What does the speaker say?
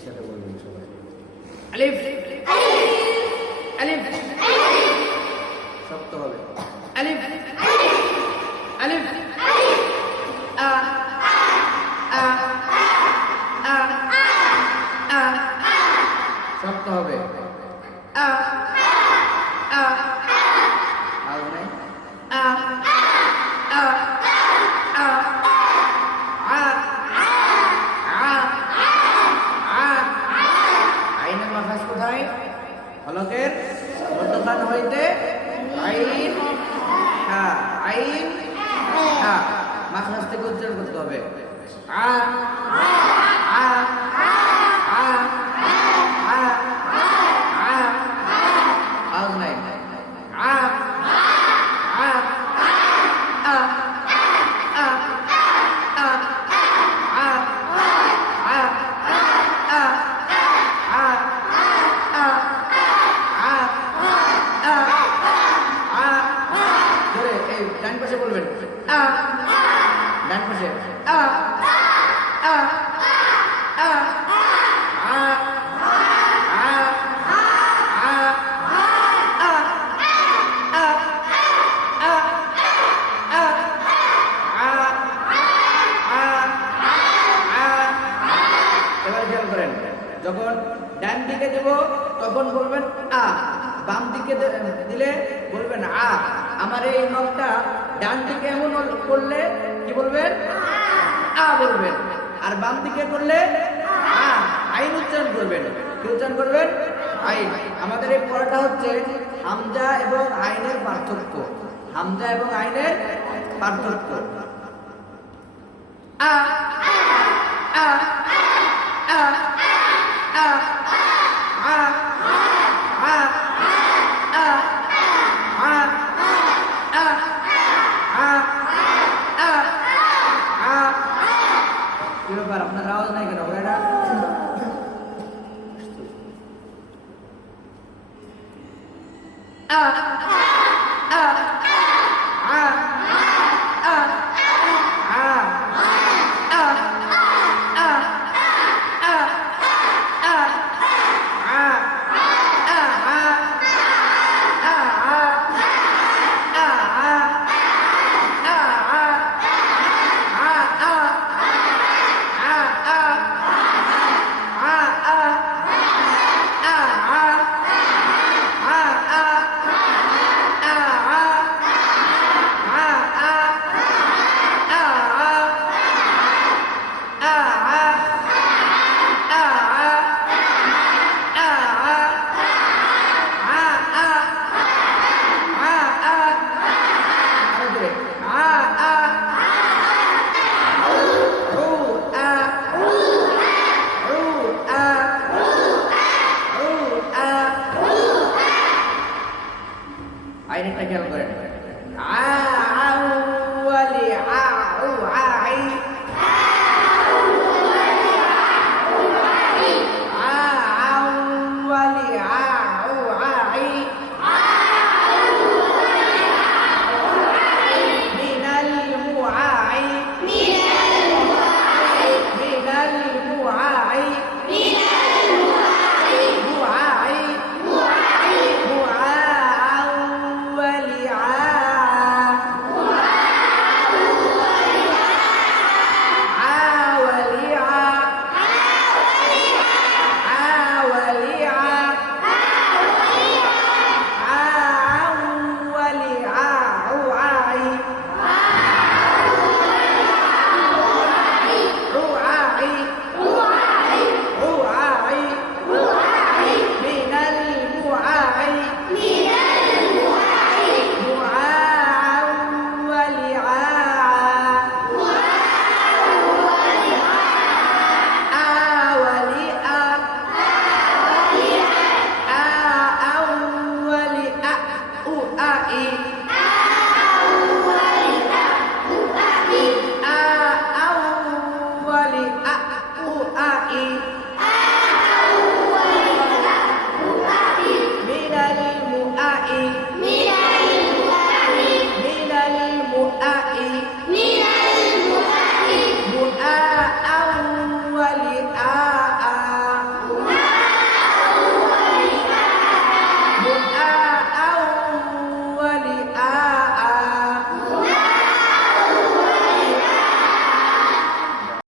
একসাথে বলবেন সবাই। আলিফ আলিফ শক্ত হবে। আলিফ আলিফ আ আ আ আ শক্ত হবে। আ আ আর নাই। আ আ আ আ আ আ আইনের মাখাস কোথায়? হলকের মধ্যখান হইতে আইন হা আইন হা মাখাস থেকে উচ্চারণ করতে হবে। আ আ আ আ আ আর নাই। আ আ আ আ আ ডান পাশে বলবেন। ডান পাশে এবার খেয়াল করেন, যখন ডান দিকে দেব তখন বলবেন আ, বাম দিকে দিলে বলবেন আ। আমার এই নখটা ডান দিকে এমন করলে কি বলবেন? আ বলবেন। আর বাম দিকে করলে আ আইন উচ্চারণ করবেন। কি উচ্চারণ করবেন? আইন। আমাদের এই পড়াটা হচ্ছে হামজা এবং আইনের পার্থক্য। হামজা এবং আইনের পার্থক্য। আ আ আ আ আ আ আ কি ব্যাপার, আপনার আওয়াজ নাই কেন? এটা